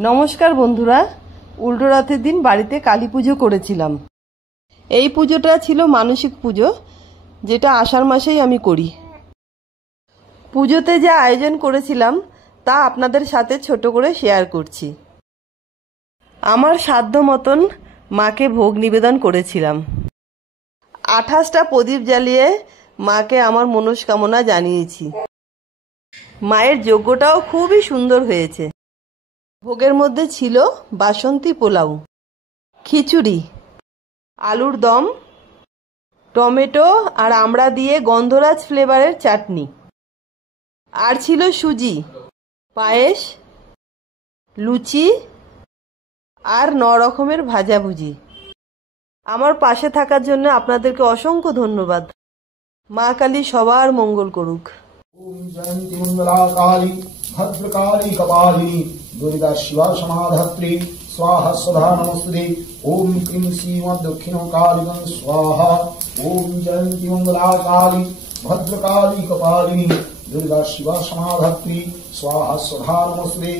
নমস্কার বন্ধুরা, উল্টো রথের দিন বাড়িতে কালী পুজো করেছিলাম। এই পুজোটা ছিল মানসিক পুজো, যেটা আষাঢ় মাসেই আমি করি। পুজোতে যে আয়োজন করেছিলাম তা আপনাদের সাথে ছোট করে শেয়ার করছি। আমার সাধ্য মতন মাকে ভোগ নিবেদন করেছিলাম। 28টা প্রদীপ জ্বালিয়ে মাকে আমার মনস্কামনা জানিয়েছি। মায়ের যজ্ঞটাও খুবই সুন্দর হয়েছে। ভোগের মধ্যে ছিল বাসন্তী পোলাও, খিচুড়ি, আলুর দম, টমেটো আর আমড়া দিয়ে গন্ধরাজ ফ্লেভারের চাটনি, আর ছিল সুজি, পায়েস, লুচি আর 9 রকমের ভাজাভুজি। আমার পাশে থাকার জন্য আপনাদেরকে অসংখ্য ধন্যবাদ। মা কালী সবার মঙ্গল করুক। ओम जयंती मंगला काली भद्रकाली कपालिनी दुर्गा शिवा समाधात्री स्वाहा स्वधा नमस्ते। ओम क्लीं श्रीमद दक्षिणो कालिकं स्वाहा। ओम जयंती मंगला काली भद्रकाली कपालिनी दुर्गा शिवा समाधात्री स्वाहा स्वधा नमस्ते।